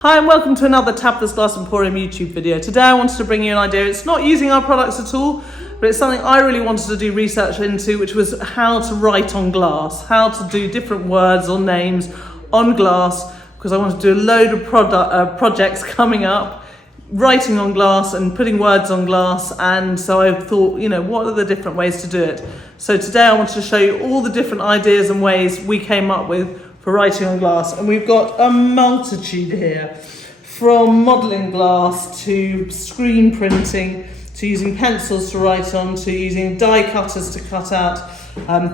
Hi and welcome to another Tabitha's Glass Emporium YouTube video. Today I wanted to bring you an idea. It's not using our products at all, but it's something I really wanted to do research into, which was how to write on glass, how to do different words or names on glass, because I wanted to do a load of projects coming up, writing on glass and putting words on glass, and so I thought, what are the different ways to do it? So today I wanted to show you all the different ideas and ways we came up with for writing on glass, and we've got a multitude here, from modelling glass to screen printing to using pencils to write on to using die cutters to cut out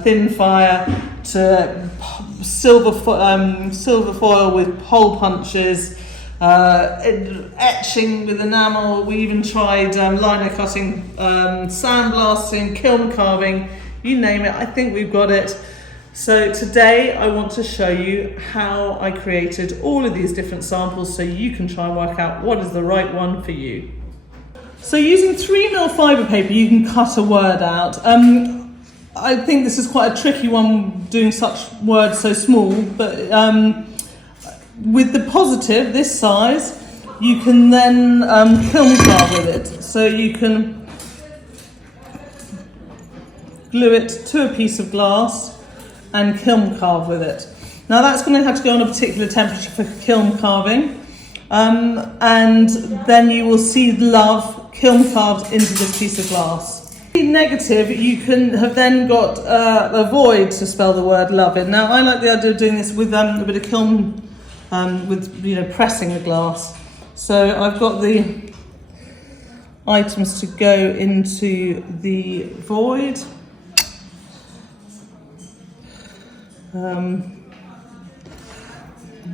thin fire to silver foil with hole punches, etching with enamel. We even tried lino cutting, sandblasting, kiln carving, you name it. I think we've got it. So today I want to show you how I created all of these different samples so you can try and work out what is the right one for you. So using 3mm fibre paper you can cut a word out. I think this is quite a tricky one doing such words so small, but with the positive, this size, you can then kiln carve with it. So you can glue it to a piece of glass and kiln carve with it. Now that's going to have to go on a particular temperature for kiln carving, and then you will see love kiln carved into this piece of glass. Negative, you can have then got a void to spell the word love in. Now I like the idea of doing this with a bit of kiln, with pressing the glass. So I've got the items to go into the void. I'm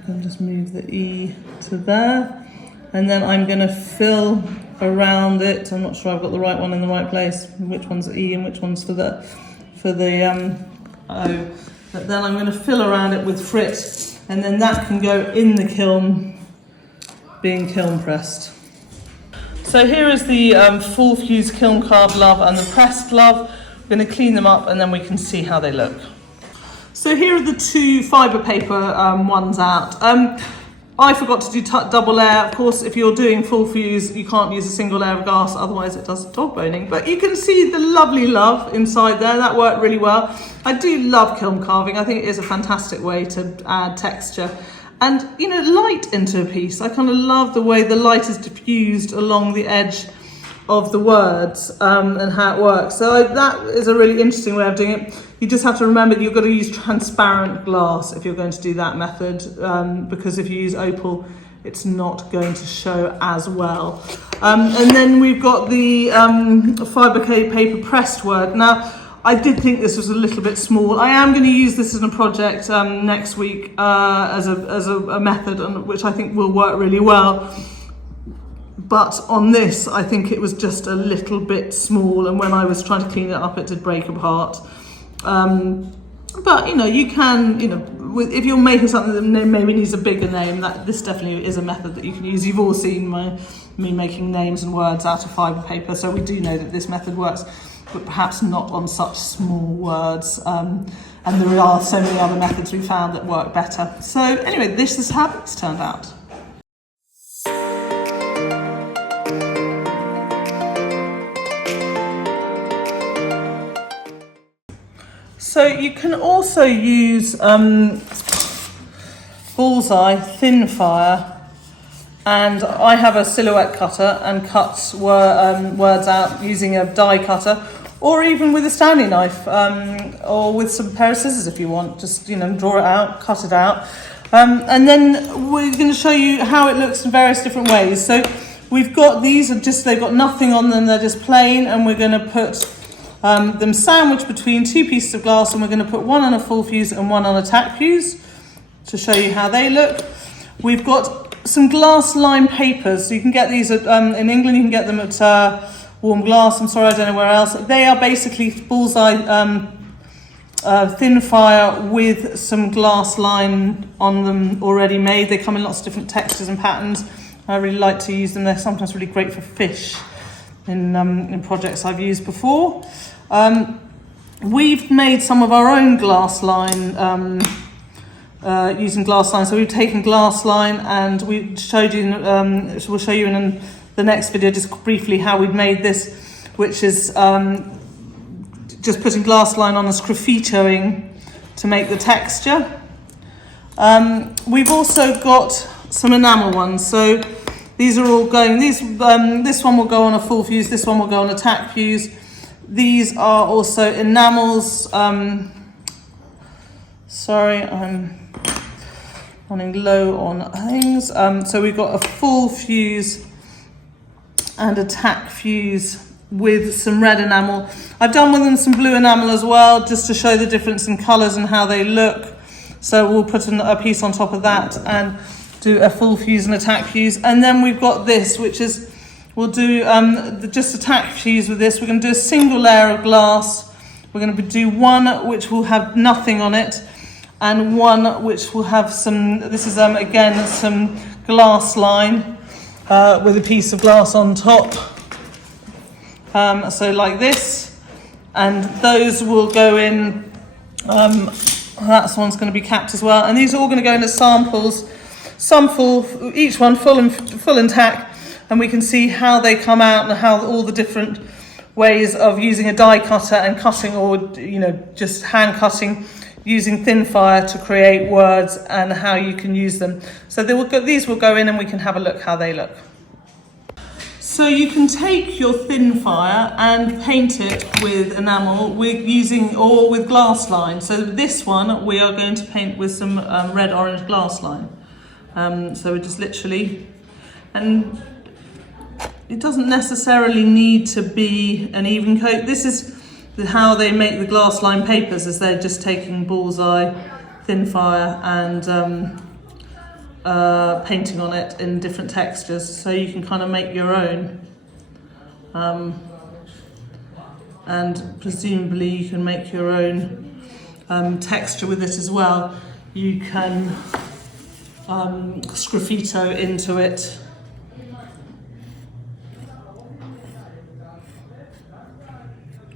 going to just move the E to there, and then I'm going to fill around it. I'm not sure I've got the right one in the right place, which one's the E and which one's for the O. But then I'm going to fill around it with frit, and then that can go in the kiln, being kiln pressed. So here is the full fuse kiln carved love and the pressed love. I'm going to clean them up and then we can see how they look. So here are the two fibre paper ones out. I forgot to do double layer. Of course, if you're doing full fuse, you can't use a single layer of glass, otherwise it does dog boning. But you can see the lovely love inside there. That worked really well. I do love kiln carving. I think it is a fantastic way to add texture and, light into a piece. I kind of love the way the light is diffused along the edge of the words and how it works. So that is a really interesting way of doing it. You just have to remember that you've got to use transparent glass if you're going to do that method, because if you use opal, it's not going to show as well. And then we've got the fibre paper pressed word. Now, I did think this was a little bit small. I am going to use this in a project next week as a method, which I think will work really well. But on this, I think it was just a little bit small, and when I was trying to clean it up, it did break apart. But you can, if you're making something that maybe needs a bigger name, this definitely is a method that you can use. You've all seen me making names and words out of fibre paper, so we do know that this method works, but perhaps not on such small words. And there are so many other methods we found that work better. So anyway, this is how it's turned out. So you can also use Bullseye, thin fire, and I have a silhouette cutter and cuts words out using a die cutter, or even with a Stanley knife, or with some pair of scissors if you want. Just draw it out, cut it out, and then we're going to show you how it looks in various different ways. So we've got these, they've got nothing on them, they're just plain, and we're going to put them sandwiched between two pieces of glass, and we're going to put one on a full fuse and one on a tack fuse to show you how they look. We've got some Glassline papers, so you can get these at, in England you can get them at Warm Glass, I'm sorry I don't know where else. They are basically Bullseye thin fire with some Glassline on them already made. They come in lots of different textures and patterns. I really like to use them. They're sometimes really great for fish in projects I've used before. We've made some of our own Glassline using Glassline. So we've taken Glassline, and we showed you, we'll show you in the next video just briefly how we've made this, which is just putting Glassline on and Sgrafittoing to make the texture. We've also got some enamel ones. So these are all going, this one will go on a full fuse, this one will go on a tack fuse. These are also enamels. Sorry, I'm running low on things. So we've got a full fuse and a tack fuse with some red enamel. I've done with them some blue enamel as well, just to show the difference in colours and how they look. So we'll put a piece on top of that and do a full fuse and a tack fuse. And then we've got this, which is, we'll do just a tack fuse with this. We're going to do a single layer of glass. We're going to do one which will have nothing on it, and one which will have some, this is again some Glassline with a piece of glass on top. So like this, and those will go in, that one's going to be capped as well, and these are all going to go into samples, some full, each one full and tack, and we can see how they come out and how all the different ways of using a die cutter and cutting, or just hand cutting using thin fire to create words, and how you can use them. So these will go in, and we can have a look how they look. So you can take your thin fire and paint it with enamel with Glassline. So this one we are going to paint with some red-orange Glassline. So we're just literally, and it doesn't necessarily need to be an even coat. This is how they make the Glassline papers, is they're just taking Bullseye, thin fire, and painting on it in different textures, so you can kind of make your own, and presumably you can make your own texture with it as well. You can Sgrafitto into it,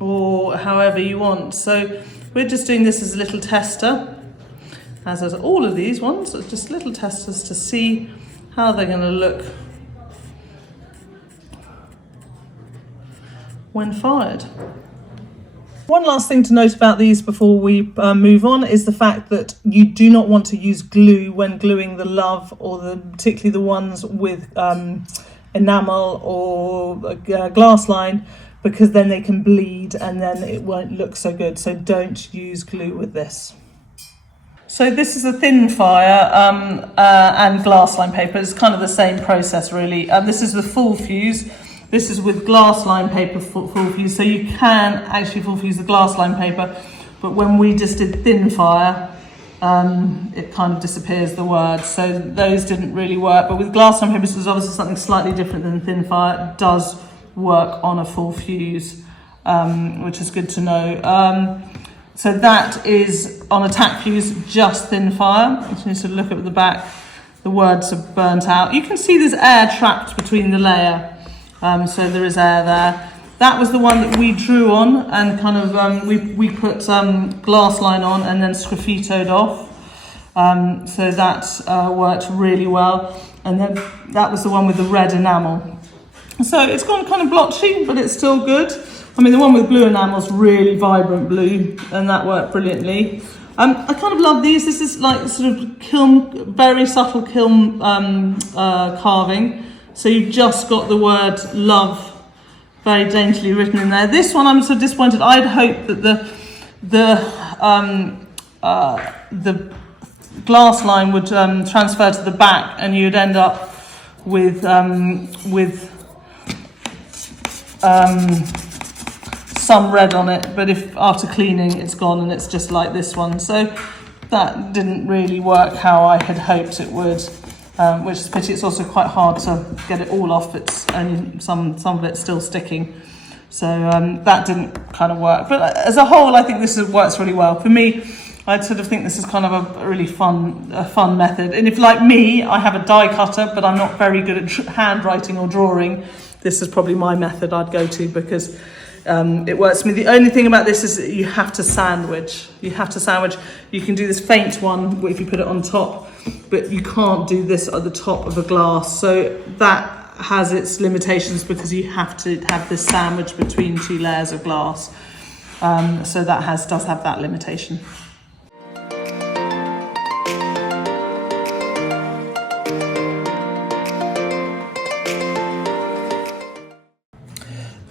or however you want. So we're just doing this as a little tester, as is all of these ones, so just little testers to see how they're going to look when fired. One last thing to note about these before we move on is the fact that you do not want to use glue when gluing the love, or particularly the ones with enamel or Glassline, because then they can bleed and then it won't look so good. So don't use glue with this. So this is a thin fire and Glassline paper. It's kind of the same process really. This is the full fuse. This is with Glassline paper full fuse. So you can actually full fuse the Glassline paper, but when we just did thin fire, it kind of disappears the words. So those didn't really work. But with Glassline paper, this is obviously something slightly different than thin fire. It does work on a full fuse, which is good to know. So that is on a tack fuse, just thin fire. You just need to look at the back. The words are burnt out. You can see there's air trapped between the layer. So there is air there. That was the one that we drew on, and kind of we put Glassline on and then Sgrafittoed off. So that worked really well. And then that was the one with the red enamel. So it's gone kind of blotchy, but it's still good. I mean, the one with blue enamel is really vibrant blue, and that worked brilliantly. I kind of love these. This is like sort of kiln, very subtle kiln carving. So you've just got the word love very daintily written in there. This one I'm so disappointed. I'd hoped that the Glassline would transfer to the back, and you'd end up with some red on it, but if after cleaning it's gone and it's just like this one. So that didn't really work how I had hoped it would, which is a pity. It's also quite hard to get it all off. It's only some of it's still sticking. So that didn't kind of work. But as a whole, I think this works really well. For me, I sort of think this is kind of a really fun method. And if, like me, I have a die cutter, but I'm not very good at handwriting or drawing, this is probably my method I'd go to, because it works for me. The only thing about this is that you have to sandwich. You have to sandwich. You can do this faint one if you put it on top, but you can't do this at the top of a glass. So that has its limitations because you have to have this sandwich between two layers of glass. So that does have that limitation.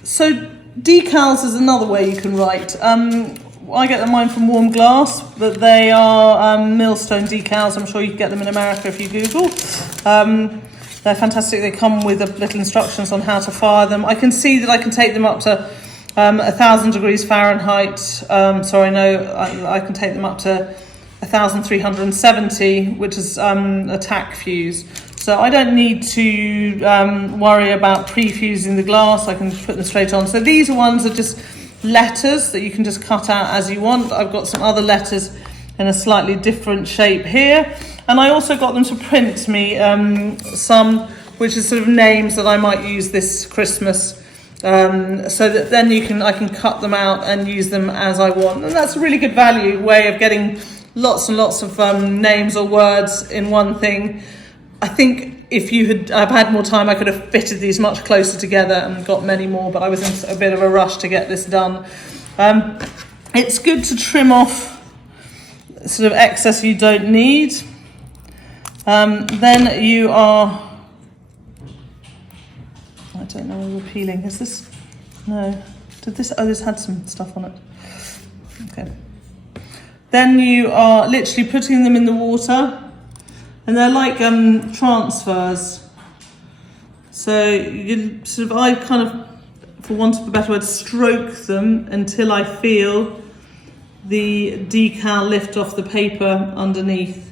So decals is another way you can write. I get mine from Warm Glass, but they are millstone decals. I'm sure you can get them in America if you Google. They're fantastic. They come with little instructions on how to fire them. I can see that I can take them up to 1,000 degrees Fahrenheit. I can take them up to 1,370, which is a tack fuse. So I don't need to worry about pre-fusing the glass. I can put them straight on. So these ones are just letters that you can just cut out as you want. I've got some other letters in a slightly different shape here. And I also got them to print me some, which is sort of names that I might use this Christmas. So that then I can cut them out and use them as I want. And that's a really good value way of getting lots and lots of names or words in one thing. I think if I've had more time, I could have fitted these much closer together and got many more, but I was in a bit of a rush to get this done. It's good to trim off sort of excess you don't need. Then you are, I don't know where we're peeling. Is this, no, this had some stuff on it. Okay. Then you are literally putting them in the water. And they're like transfers. So I kind of, for want of a better word, stroke them until I feel the decal lift off the paper underneath.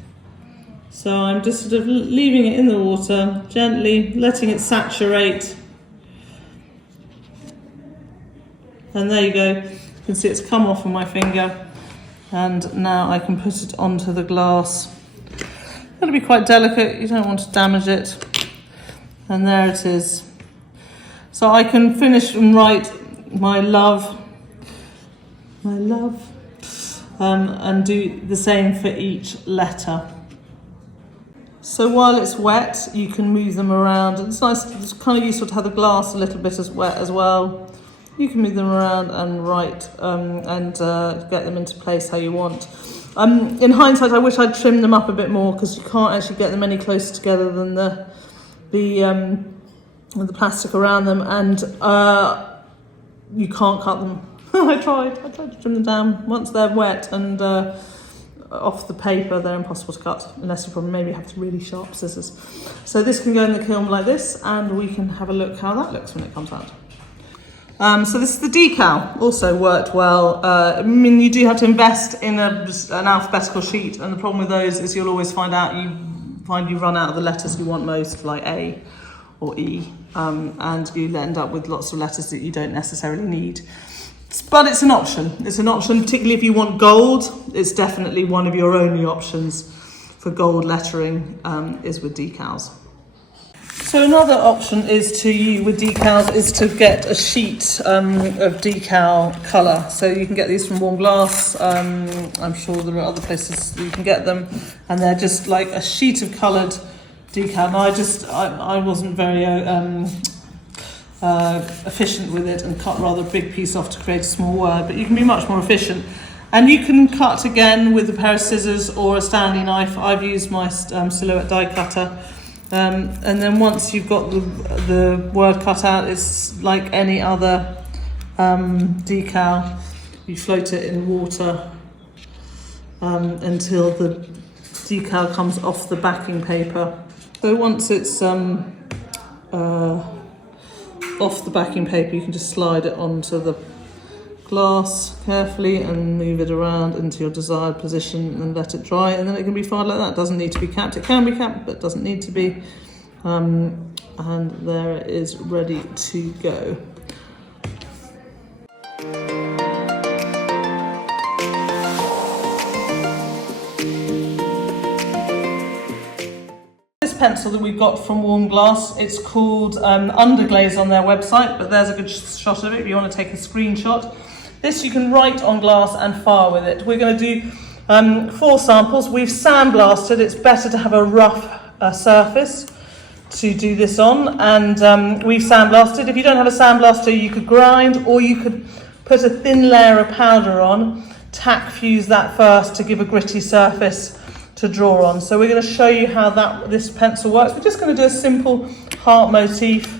So I'm just sort of leaving it in the water, gently letting it saturate. And there you go. You can see it's come off of my finger. And now I can put it onto the glass. It'll be quite delicate, you don't want to damage it. And there it is. So I can finish and write my love, and do the same for each letter. So while it's wet, you can move them around. It's nice, it's kind of useful to have the glass a little bit as wet as well. You can move them around and write and get them into place how you want. In hindsight, I wish I'd trimmed them up a bit more because you can't actually get them any closer together than the plastic around them, and you can't cut them. I tried to trim them down. Once they're wet and off the paper, they're impossible to cut unless you probably maybe have really sharp scissors. So this can go in the kiln like this, and we can have a look how that looks when it comes out. So this is the decal, also worked well. I mean, you do have to invest in an alphabetical sheet, and the problem with those is you'll always find you run out of the letters you want most, like A or E, and you end up with lots of letters that you don't necessarily need. But it's an option. It's an option, particularly if you want gold. It's definitely one of your only options for gold lettering is with decals. So another option with decals is to get a sheet of decal colour. So you can get these from Warm Glass. I'm sure there are other places you can get them, and they're just like a sheet of coloured decal. Now I wasn't very efficient with it and cut rather a big piece off to create a small word, but you can be much more efficient. And you can cut again with a pair of scissors or a Stanley knife. I've used my silhouette die cutter. And then once you've got the word cut out, it's like any other decal. You float it in water until the decal comes off the backing paper. So once it's off the backing paper, you can just slide it onto the glass carefully and move it around into your desired position and let it dry, and then it can be filed like that. It doesn't need to be capped. It can be capped, but it doesn't need to be. And there it is, ready to go. pencil that we got from Warm Glass. It's called Underglaze on their website, but there's a good shot of it if you want to take a screenshot. This you can write on glass and fire with it. We're going to do 4 samples. We've sandblasted. It's better to have a rough surface to do this on, and we've sandblasted. If you don't have a sandblaster, you could grind, or you could put a thin layer of powder on, tack fuse that first to give a gritty surface to draw on. So we're going to show you how this pencil works. We're just going to do a simple heart motif.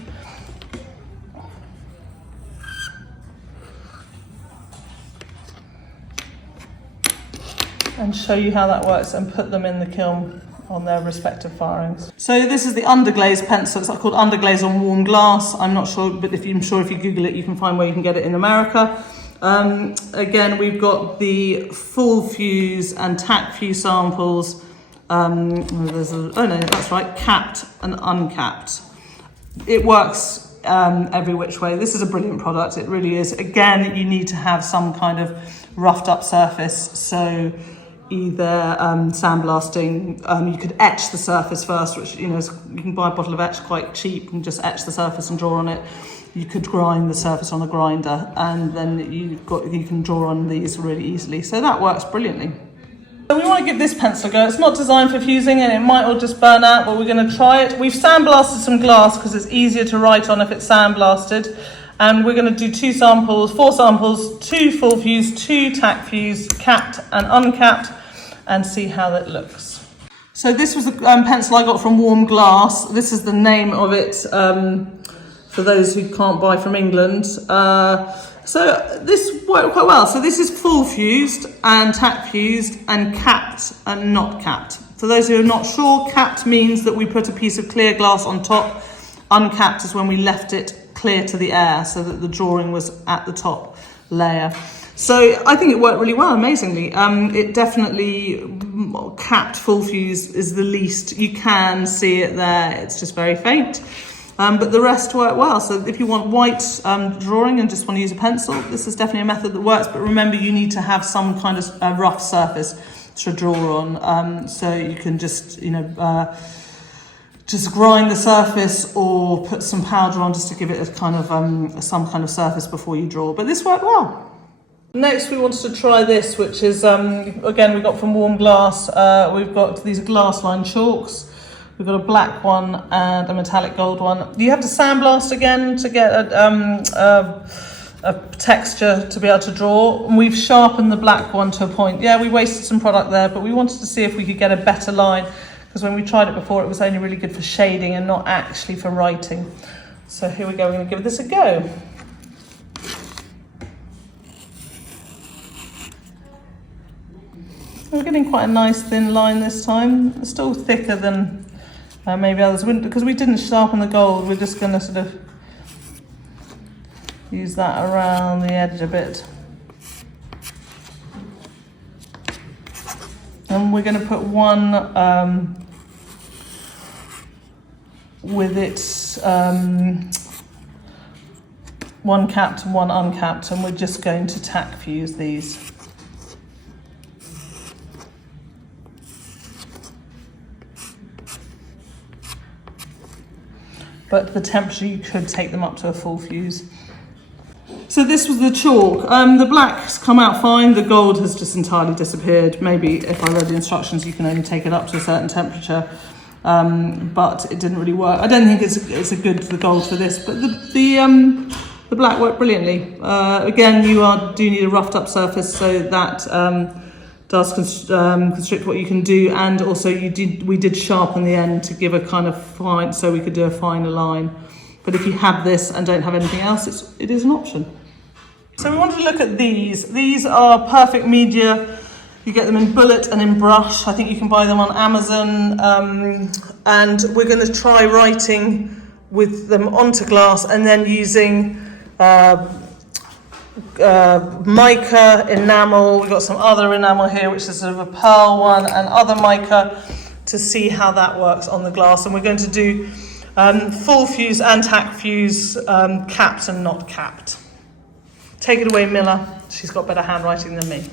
And show you how that works and put them in the kiln on their respective firings. So this is the Underglaze pencil. It's called Underglaze on Warm Glass. I'm not sure, but I'm sure if you Google it, you can find where you can get it in America. Again, we've got the full fuse and tack fuse samples. Oh no, that's right, capped and uncapped. It works every which way. This is a brilliant product, it really is. Again, you need to have some kind of roughed up surface. So either sandblasting, you could etch the surface first, which you can buy a bottle of etch quite cheap and just etch the surface and draw on it. You could grind the surface on a grinder, and then you can draw on these really easily. So that works brilliantly. So we want to give this pencil a go. It's not designed for fusing and it might all just burn out, but we're going to try it. We've sandblasted some glass because it's easier to write on if it's sandblasted. And we're going to do 4 samples, 2 full fuse, 2 tack fuse, capped and uncapped, and see how that looks. So this was the pencil I got from Warm Glass. This is the name of it for those who can't buy from England. So this worked quite well. So this is full fused and tack fused and capped and not capped. For those who are not sure, capped means that we put a piece of clear glass on top. Uncapped is when we left it clear to the air so that the drawing was at the top layer. So I think it worked really well, amazingly. It definitely, capped full fuse is the least. You can see it there, it's just very faint. But the rest work well. So if you want white drawing and just want to use a pencil, this is definitely a method that works. But remember, you need to have some kind of rough surface to draw on. So you can just, just grind the surface or put some powder on just to give it a kind of some kind of surface before you draw. But this worked well. Next, we wanted to try this, which is again we got from Warm Glass. We've got these Glassline chalks. We've got a black one and a metallic gold one. You have to sandblast again to get a texture to be able to draw. And we've sharpened the black one to a point. Yeah, we wasted some product there, but we wanted to see if we could get a better line, because when we tried it before, it was only really good for shading and not actually for writing. So here we go, we're going to give this a go. We're getting quite a nice thin line this time. It's still thicker than maybe others wouldn't, because we didn't sharpen the gold. We're just going to sort of use that around the edge a bit. And we're going to put one with its one capped and one uncapped, and we're just going to tack fuse these. But the temperature, you could take them up to a full fuse. So this was the chalk. The black's come out fine, the gold has just entirely disappeared. Maybe if I read the instructions, you can only take it up to a certain temperature, but it didn't really work. I don't think it's a good the gold for this, but the black worked brilliantly. Again, you do need a roughed up surface, so that does constrict what you can do, and also we did sharpen the end to give a kind of fine, so we could do a finer line. But if you have this and don't have anything else, it is an option. So we wanted to look at these. These are perfect media. You get them in bullet and in brush. I think you can buy them on Amazon. And we're going to try writing with them onto glass and then using mica, enamel. We've got some other enamel here, which is sort of a pearl one, and other mica, to see how that works on the glass. And we're going to do full fuse and tack fuse, capped and not capped. Take it away, Miller. She's got better handwriting than me.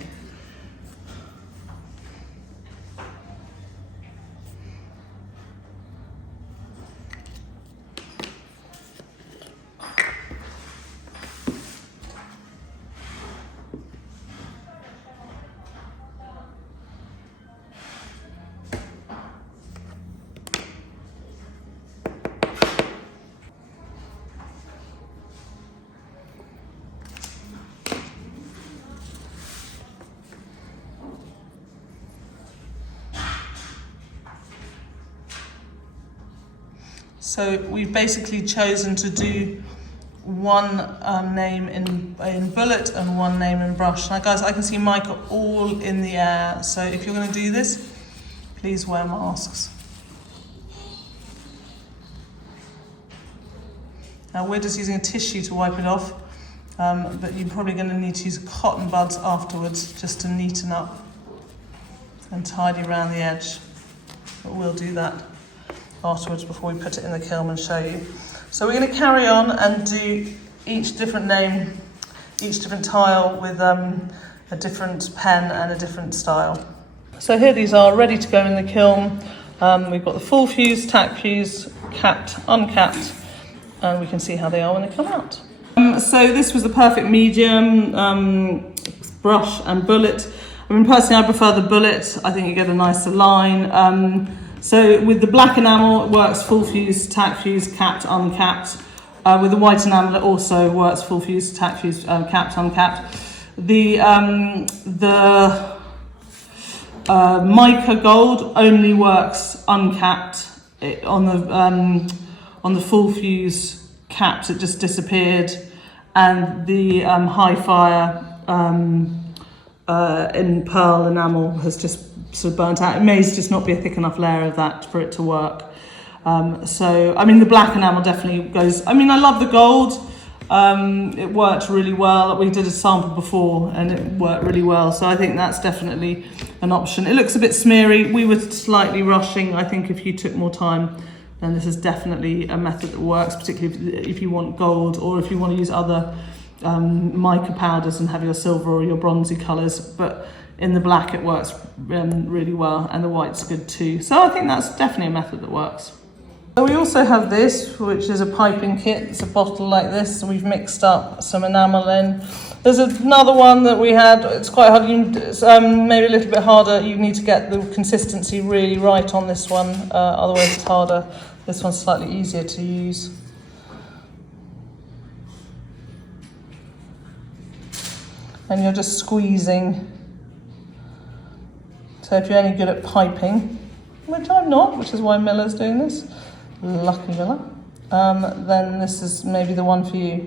So we've basically chosen to do one name in bullet and one name in brush. Now guys, I can see mica all in the air, so if you're going to do this, please wear masks. Now we're just using a tissue to wipe it off, but you're probably going to need to use cotton buds afterwards just to neaten up and tidy around the edge. But we'll do that afterwards before we put it in the kiln and show you. So we're going to carry on and do each different name, each different tile with a different pen and a different style. So here these are ready to go in the kiln. We've got the full fuse, tack fuse, capped, uncapped, and we can see how they are when they come out. So this was the perfect medium, brush and bullet. I mean, personally, I prefer the bullet. I think you get a nicer line. So with the black enamel, it works full fuse, tack fuse, capped, uncapped. With the white enamel, it also works full fuse, tack fuse, capped, uncapped. The mica gold only works uncapped. On the full fuse capped, it just disappeared, and the high fire in pearl enamel has just sort of burnt out. It may just not be a thick enough layer of that for it to work. So I mean, the black enamel definitely goes. I mean, I love the gold. It worked really well. We did a sample before and it worked really well, so I think that's definitely an option. It looks a bit smeary. We were slightly rushing. I think if you took more time, then this is definitely a method that works, particularly if you want gold or if you want to use other mica powders and have your silver or your bronzy colours. But in the black it works really well, and the white's good too. So I think that's definitely a method that works. So we also have this, which is a piping kit. It's a bottle like this, and we've mixed up some enamel in. There's another one that we had. It's quite hard. It's maybe a little bit harder. You need to get the consistency really right on this one, otherwise it's harder. This one's slightly easier to use. And you're just squeezing. So if you're any good at piping, which I'm not, which is why Miller's doing this, lucky Miller, then this is maybe the one for you.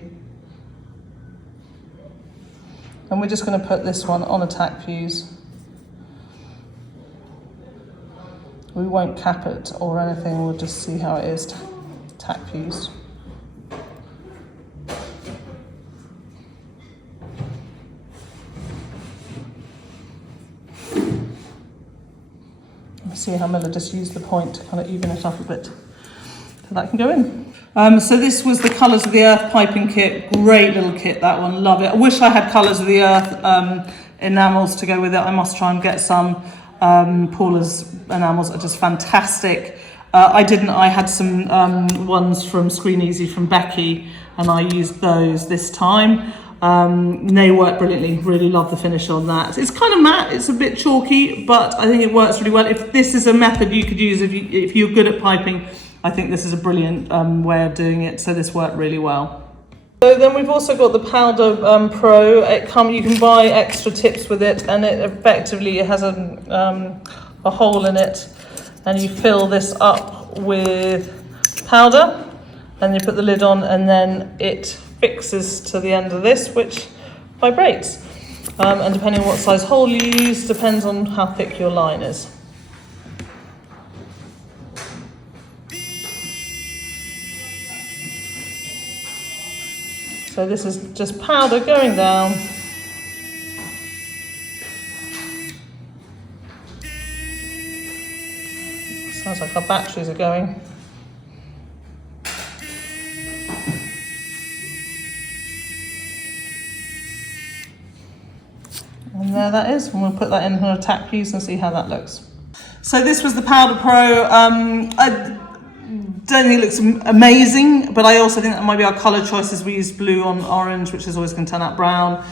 And we're just going to put this one on a tack fuse. We won't cap it or anything, we'll just see how it is tack fused. See how Miller just used the point to kind of even it up a bit. So that can go in. So this was the Colours of the Earth piping kit. Great little kit, that one, love it. I wish I had Colours of the Earth enamels to go with it. I must try and get some. Paula's enamels are just fantastic. I had some ones from Screen Easy from Becky, and I used those this time. They work brilliantly. Really love the finish on that. It's kind of matte, it's a bit chalky, but I think it works really well. If this is a method you could use if you're good at piping, I think this is a brilliant way of doing it. So this worked really well. So then we've also got the Powder Pro. You can buy extra tips with it, and it effectively has a hole in it, and you fill this up with powder, and you put the lid on, and then it fixes to the end of this, which vibrates. And depending on what size hole you use, depends on how thick your line is. So this is just powder going down. Sounds like our batteries are going. And there that is, and we'll put that in on a tack fuse and see how that looks. So this was the Powder Pro. I don't think it looks amazing, but I also think that might be our colour choices. We used blue on orange, which is always going to turn out brown.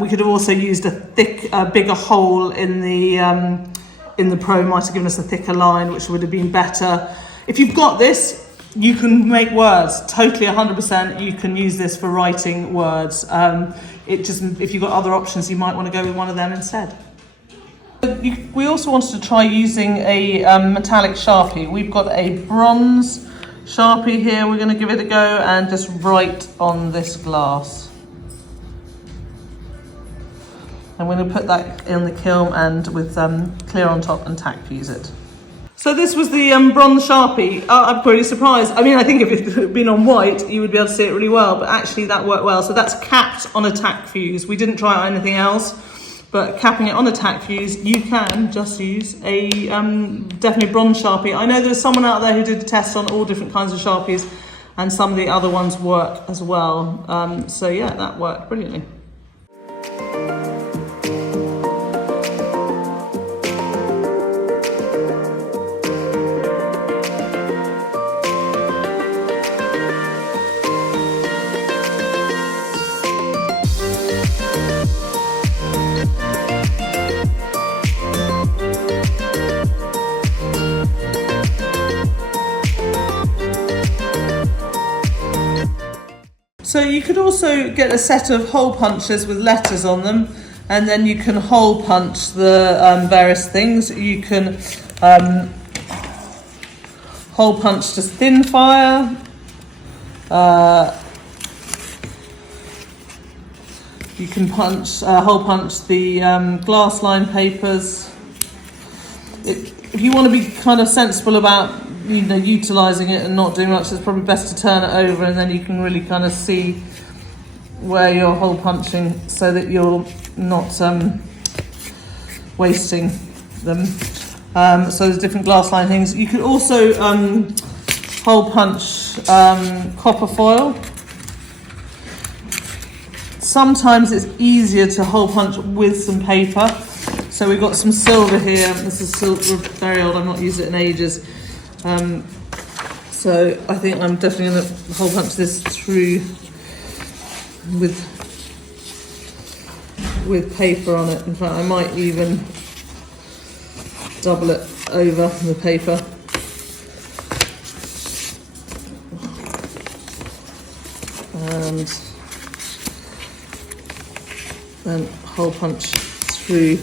We could have also used a bigger hole in the Pro, might have given us a thicker line, which would have been better. If you've got this, you can make words, totally 100%. You can use this for writing words. If you've got other options, you might want to go with one of them instead. We also wanted to try using a metallic Sharpie. We've got a bronze Sharpie here, we're going to give it a go and just write on this glass. I'm going to put that in the kiln and with clear on top and tack fuse it. So this was the bronze Sharpie. I'm pretty surprised. I mean, I think if it had been on white, you would be able to see it really well, but actually that worked well. So that's capped on a tack fuse. We didn't try out anything else, but capping it on a tack fuse, you can just use a definitely bronze Sharpie. I know there's someone out there who did a test on all different kinds of Sharpies, and some of the other ones work as well. So yeah, that worked brilliantly. So you could also get a set of hole punches with letters on them, and then you can hole punch the various things. You can hole punch just thin fire. You can hole punch the Glassline papers. If you want to be kind of sensible about utilising it and not doing much, it's probably best to turn it over, and then you can really kind of see where you're hole punching so that you're not wasting them. So there's different Glassline things. You could also hole punch copper foil. Sometimes it's easier to hole punch with some paper. So we've got some silver here. This is silver, very old, I've not used it in ages. So I think I'm definitely going to hole punch this through with paper on it. In fact, I might even double it over the paper. And then hole punch through,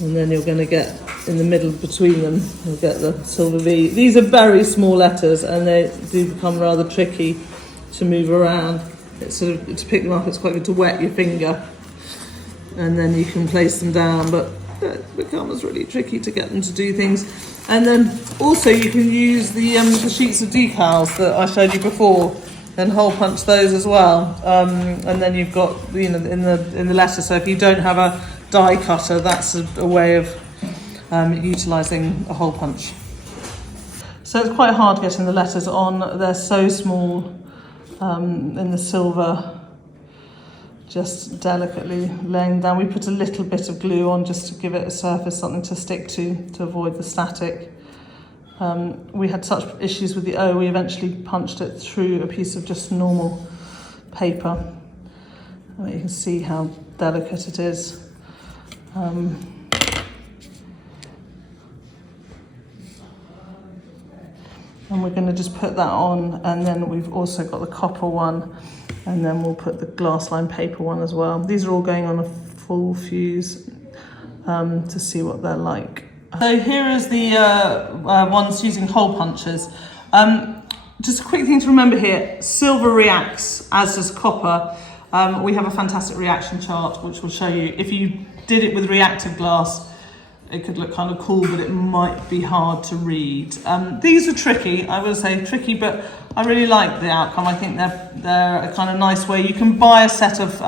and then you're going to get in the middle between them, you'll get the silver V. These are very small letters and they do become rather tricky to move around. It's sort of, to pick them up, it's quite good to wet your finger and then you can place them down, but it becomes really tricky to get them to do things. And then also you can use the sheets of decals that I showed you before and hole punch those as well. And then you've got, in the letter, so if you don't have a die cutter, that's a way of utilising a hole punch. So it's quite hard getting the letters on. They're so small in the silver, just delicately laying down. We put a little bit of glue on just to give it a surface, something to stick to avoid the static. We had such issues with the O, we eventually punched it through a piece of just normal paper. And you can see how delicate it is. And we're going to just put that on, and then we've also got the copper one, and then we'll put the Glassline paper one as well. These are all going on a full fuse to see what they're like. So here is the ones using hole punches. Just a quick thing to remember here, silver reacts as does copper. We have a fantastic reaction chart which will show you, if you did it with reactive glass, it could look kind of cool, but it might be hard to read. These are tricky, I will say tricky, but I really like the outcome. I think they're a kind of nice way. You can buy a set of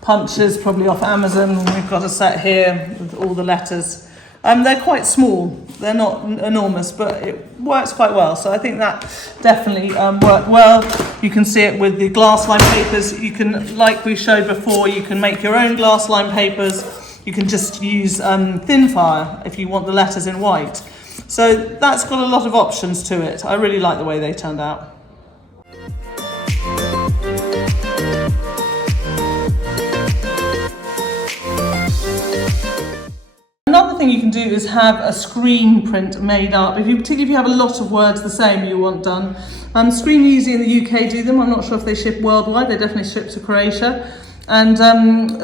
punches, probably off Amazon. We've got a set here with all the letters. They're quite small, they're not enormous, but it works quite well. So I think that definitely worked well. You can see it with the Glassline papers. You can, like we showed before, you can make your own Glassline papers. You can just use thin fire if you want the letters in white. So that's got a lot of options to it. I really like the way they turned out. Another thing you can do is have a screen print made up. Particularly if you have a lot of words the same you want done. Screen Easy in the UK do them. I'm not sure if they ship worldwide. They definitely ship to Croatia. And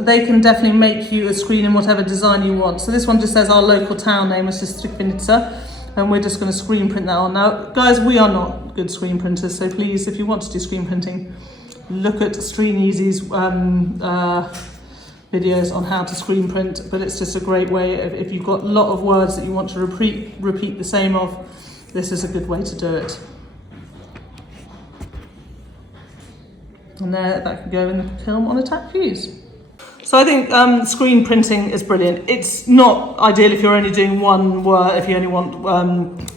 they can definitely make you a screen in whatever design you want. So this one just says our local town name, which is Sgrafitto. and we're just going to screen print that on. Now guys, we are not good screen printers, so please, if you want to do screen printing, look at Screen Easy's videos on how to screen print. But it's just a great way of, if you've got a lot of words that you want to repeat the same of, this is a good way to do it. And there, that can go in the kiln on a tack fuse. So I think screen printing is brilliant. It's not ideal if you're only doing one word, if you only want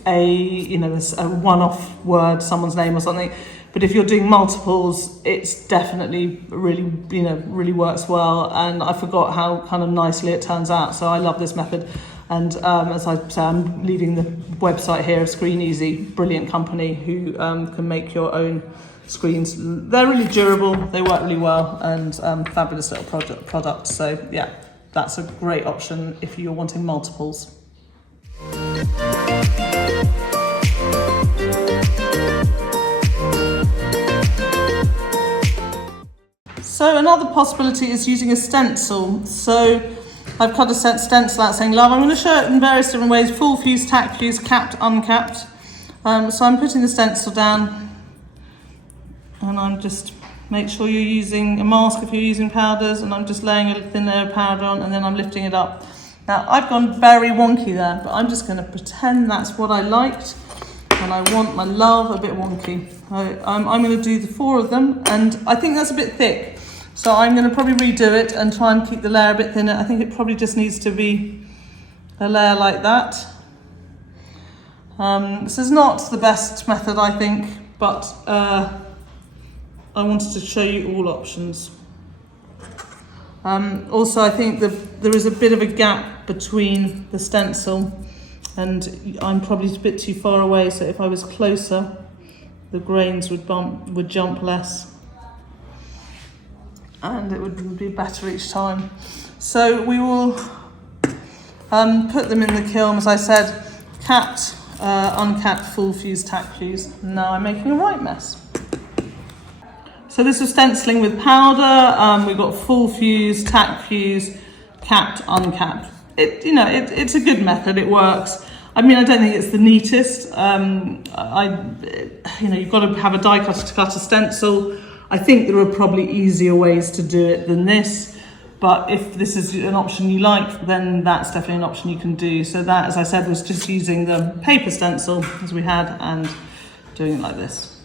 a one-off word, someone's name or something. But if you're doing multiples, it's definitely really works well. And I forgot how kind of nicely it turns out. So I love this method. And as I say, I'm leaving the website here of Screen Easy, brilliant company who can make your own screens. They're really durable, they work really well, and fabulous little product. So yeah, that's a great option if you're wanting multiples. So another possibility is using a stencil. So I've cut a stencil out saying love. I'm going to show it in various different ways: full fuse, tack fuse, capped, uncapped. So I'm putting the stencil down, and I'm just, make sure you're using a mask if you're using powders, and I'm just laying a thin layer of powder on, and then I'm lifting it up. Now I've gone very wonky there, but I'm just going to pretend that's what I liked, and I want my love a bit wonky. I'm going to do the 4 of them, and I think that's a bit thick, so I'm going to probably redo it and try and keep the layer a bit thinner. I think it probably just needs to be a layer like that. This is not the best method, I think, but I wanted to show you all options. Also, I think there is a bit of a gap between the stencil, and I'm probably a bit too far away, so if I was closer, the grains would jump less, and it would be better each time. So we will put them in the kiln, as I said, capped, uncapped, full fuse, tack fuse. Now I'm making a right mess. So this is stenciling with powder. We've got full fuse, tack fuse, capped, uncapped. It's a good method. It works. I mean, I don't think it's the neatest. You've got to have a die cutter to cut a stencil. I think there are probably easier ways to do it than this. But if this is an option you like, then that's definitely an option you can do. So that, as I said, was just using the paper stencil as we had and doing it like this.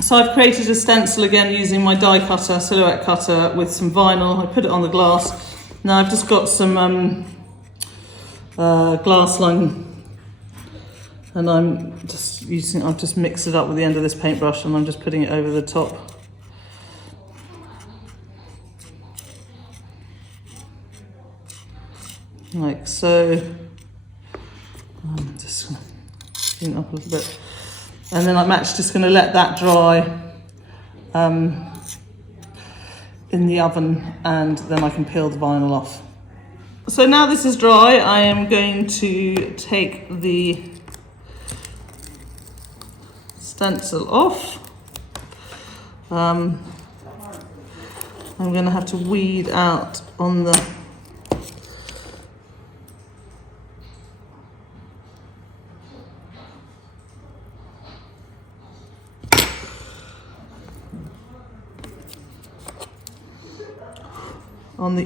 So I've created a stencil again using my die cutter, silhouette cutter, with some vinyl. I put it on the glass. Now I've just got some Glassline, and I've just mixed it up with the end of this paintbrush, and I'm just putting it over the top. Like so. Just clean it up a little bit. And then I'm actually just going to let that dry in the oven, and then I can peel the vinyl off. So now this is dry, I am going to take the stencil off. I'm going to have to weed out on the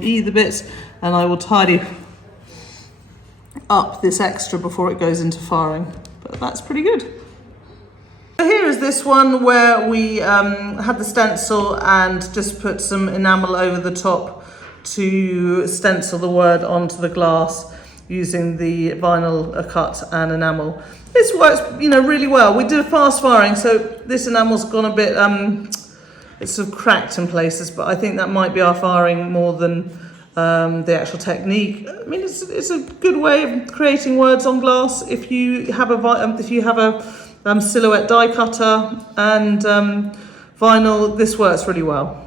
either bits, and I will tidy up this extra before it goes into firing. But that's pretty good. So here is this one where we had the stencil and just put some enamel over the top to stencil the word onto the glass using the vinyl cut and enamel. This works, really well. We did a fast firing, so this enamel's gone a bit it's sort of cracked in places, but I think that might be our firing more than the actual technique. I mean, it's a good way of creating words on glass. If you have a silhouette die cutter and vinyl, this works really well.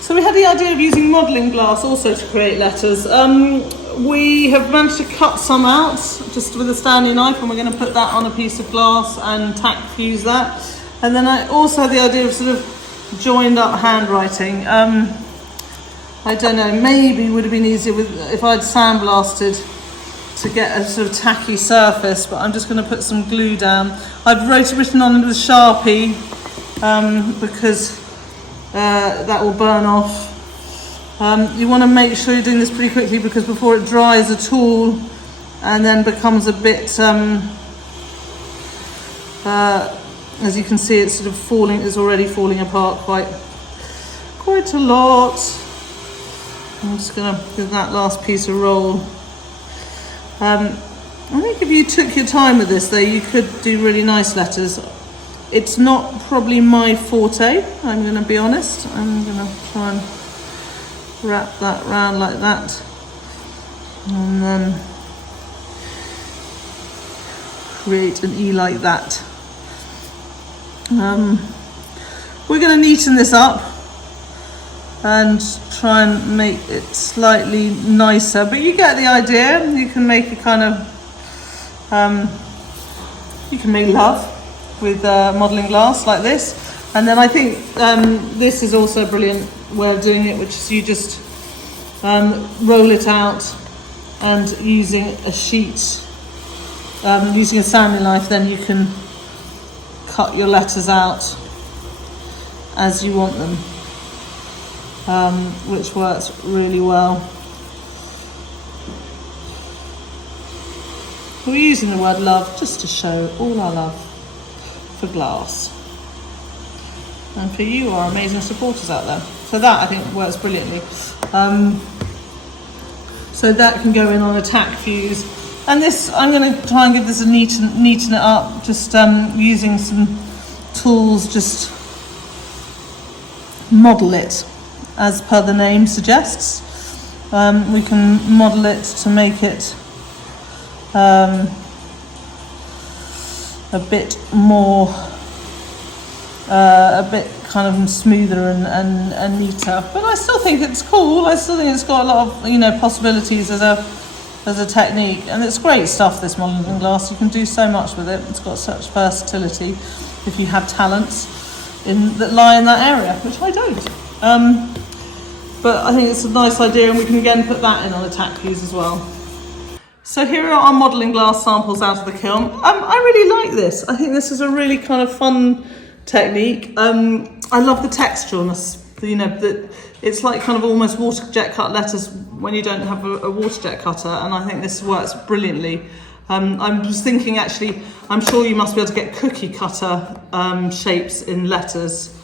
So we had the idea of using modelling glass also to create letters. we have managed to cut some out just with a Stanley knife, and we're going to put that on a piece of glass and tack fuse that. And then I also had the idea of sort of joined up handwriting. I don't know, maybe it would have been easier if I'd sandblasted to get a sort of tacky surface, but I'm just going to put some glue down. I've written on it with Sharpie because that will burn off. You want to make sure you're doing this pretty quickly, because before it dries at all and then becomes a bit, as you can see, it's sort of falling, it's already falling apart quite a lot. I'm just going to give that last piece a roll. I think if you took your time with this though, you could do really nice letters. It's not probably my forte, I'm going to be honest. I'm going to try and wrap that round like that, and then create an E like that. We're going to neaten this up and try and make it slightly nicer, but you get the idea. You can make a kind of you can make love with modelling glass like this. And then I think this is also a brilliant way of doing it, which is you just roll it out, and using a sheet, using a sanding knife, then you can cut your letters out as you want them, which works really well. We're using the word love just to show all our love for glass and for you, our amazing supporters out there. So that I think works brilliantly. So that can go in on a tack fuse. And this, I'm going to try and give this a neaten it up, just using some tools, just model it as per the name suggests. We can model it to make it a bit more, a bit kind of smoother and neater. But I still think it's cool. I still think it's got a lot of, you know, possibilities as a technique, and it's great stuff, this modelling glass. You can do so much with it. It's got such versatility if you have talents that lie in that area, which I don't. But I think it's a nice idea, and we can again put that in on a tack fuse as well. So here are our modelling glass samples out of the kiln. I really like this. I think this is a really kind of fun technique. I love the texturalness, you know, that it's like kind of almost water jet cut letters when you don't have a water jet cutter, and I think this works brilliantly. I'm just thinking, actually, I'm sure you must be able to get cookie cutter shapes in letters,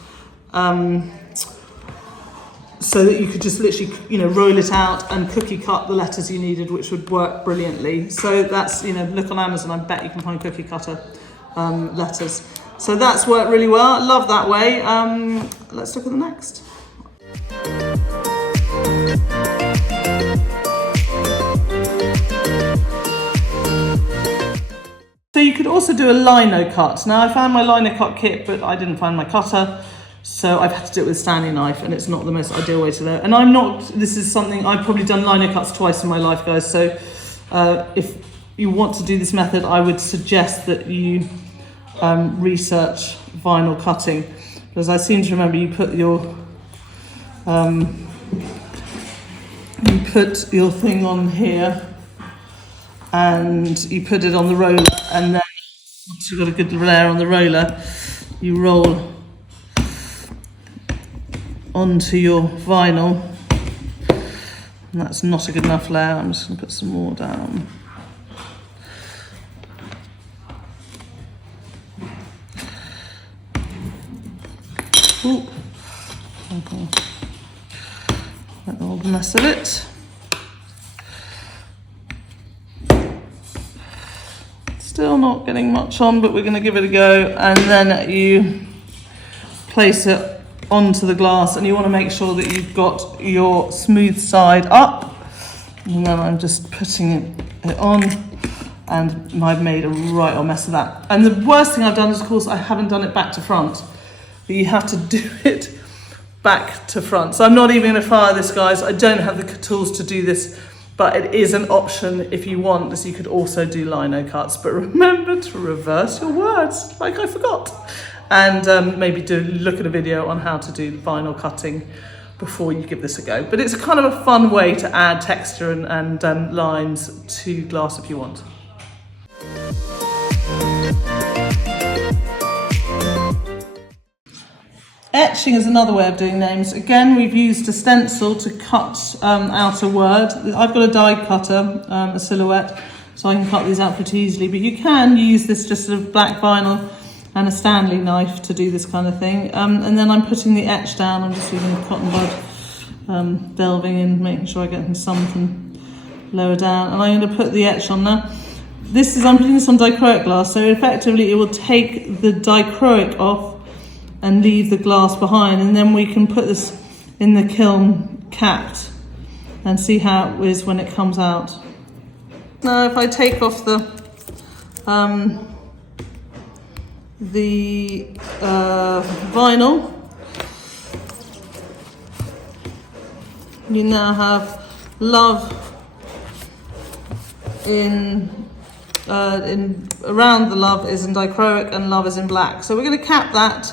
so that you could just literally, you know, roll it out and cookie cut the letters you needed, which would work brilliantly. So that's, you know, look on Amazon, I bet you can find cookie cutter letters. So that's worked really well. I love that way. Let's look at the next. So you could also do a lino cut. Now I found my lino cut kit, but I didn't find my cutter, so I've had to do it with a Stanley knife, and it's not the most ideal way to do it. And this is something, I've probably done lino cuts twice in my life, guys, so if you want to do this method, I would suggest that you research vinyl cutting, because I seem to remember you put your thing on here and you put it on the roller, and then once you've got a good layer on the roller, you roll onto your vinyl, and that's not a good enough layer. I'm just going to put some more down. Ooh. Okay. That old mess of it. Still not getting much on, but we're going to give it a go. And then you place it onto the glass, and you want to make sure that you've got your smooth side up. And then I'm just putting it on, and I've made a right old mess of that. And the worst thing I've done is, of course, I haven't done it back to front. But you have to do it back to front. So I'm not even going to fire this, guys. I don't have the tools to do this but it is an option if you want, as you could also do lino cuts. But remember to reverse your words, like I forgot. And maybe look at a video on how to do vinyl cutting before you give this a go. But it's kind of a fun way to add texture and lines to glass if you want. Etching is another way of doing names. Again, we've used a stencil to cut out a word. I've got a die cutter, a silhouette, so I can cut these out pretty easily, but you can use this just sort of black vinyl and a Stanley knife to do this kind of thing. And then I'm putting the etch down. I'm just using a cotton bud, delving in, making sure I get some from lower down. And I'm going to put the etch on now. I'm putting this on dichroic glass, so effectively it will take the dichroic off and leave the glass behind, and then we can put this in the kiln capped and see how it is when it comes out. Now if I take off the vinyl, you now have love around the love is in dichroic and love is in black. So we're going to cap that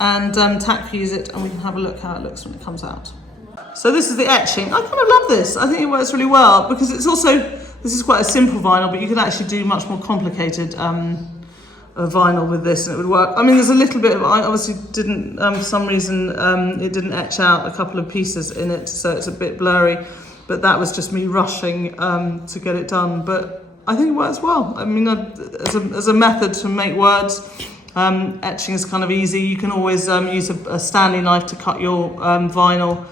and tack fuse it, and we can have a look how it looks when it comes out. So this is the etching. I kind of love this. I think it works really well because it's also, this is quite a simple vinyl, but you could actually do much more complicated vinyl with this and it would work. I mean, there's a little bit of, I obviously didn't, for some reason, it didn't etch out a couple of pieces in it, so it's a bit blurry, but that was just me rushing to get it done. But I think it works well. I mean, as a method to make words, etching is kind of easy. You can always use a Stanley knife to cut your vinyl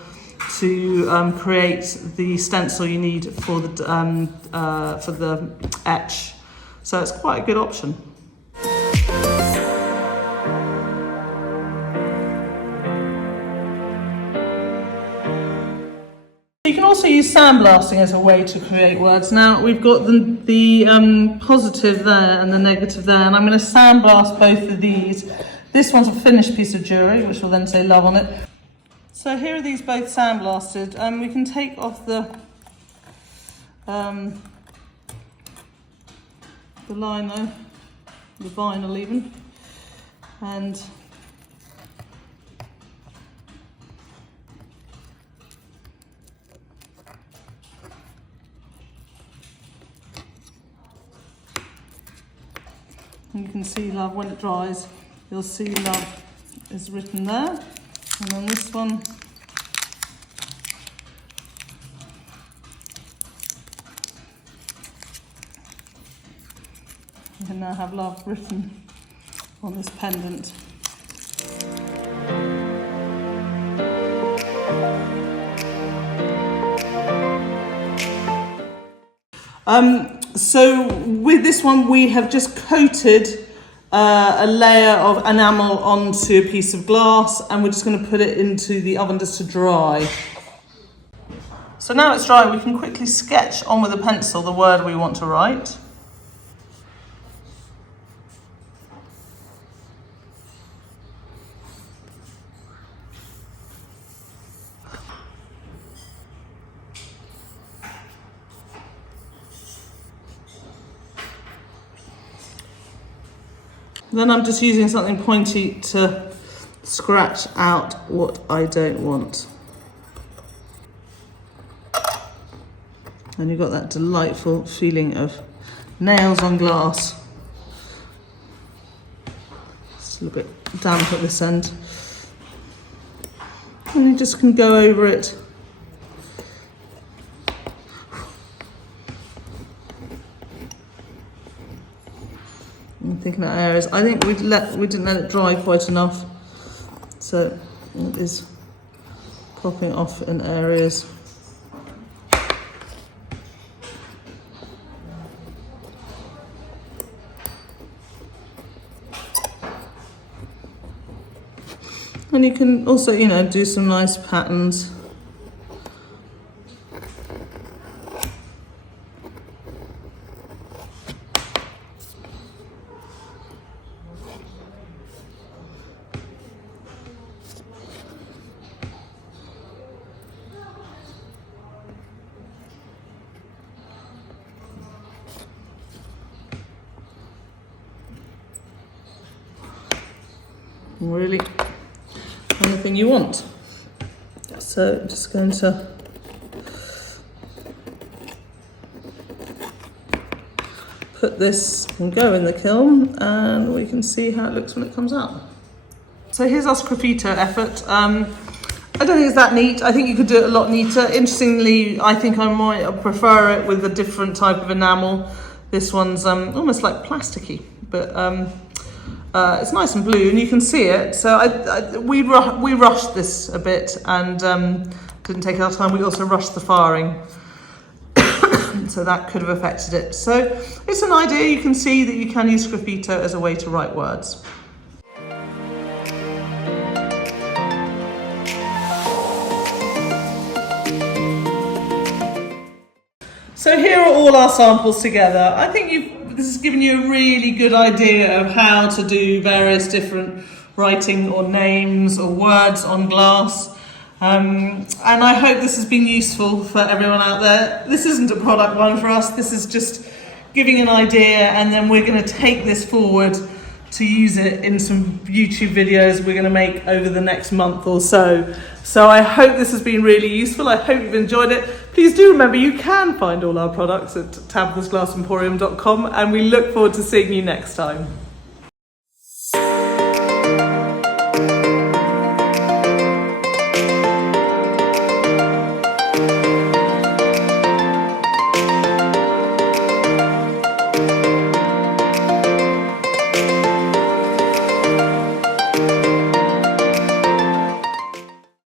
to create the stencil you need for the etch. So it's quite a good option. You can also use sandblasting as a way to create words. Now we've got the positive there and the negative there, and I'm going to sandblast both of these. This one's a finished piece of jewellery, which will then say love on it. So here are these both sandblasted. We can take off the lino, the vinyl even, and you can see love when it dries. You'll see love is written there, and on this one you can now have love written on this pendant. So with this one we have just coated a layer of enamel onto a piece of glass, and we're just going to put it into the oven just to dry. So now it's dry, we can quickly sketch on with a pencil the word we want to write. Then I'm just using something pointy to scratch out what I don't want. And you've got that delightful feeling of nails on glass. It's a little bit damp at this end. And you just can go over it. I'm thinking about areas. I think we didn't let it dry quite enough, so it is popping off in areas. And you can also, do some nice patterns. really anything you want. So I'm just going to put this and go in the kiln, and we can see how it looks when it comes out. So here's our Sgrafitto effort. I don't think it's that neat. I think you could do it a lot neater. Interestingly, I think I might prefer it with a different type of enamel. This one's almost like plasticky, but it's nice and blue, and you can see it. So we rushed this a bit and didn't take our time. We also rushed the firing, so that could have affected it. So it's an idea. You can see that you can use Sgrafitto as a way to write words. So here are all our samples together. I think this has given you a really good idea of how to do various different writing or names or words on glass. And I hope this has been useful for everyone out there. This isn't a product one for us. This is just giving an idea, and then we're going to take this forward to use it in some YouTube videos we're going to make over the next month or so. So I hope this has been really useful. I hope you've enjoyed it. Please do remember you can find all our products at tabithasglassemporium.com, and we look forward to seeing you next time.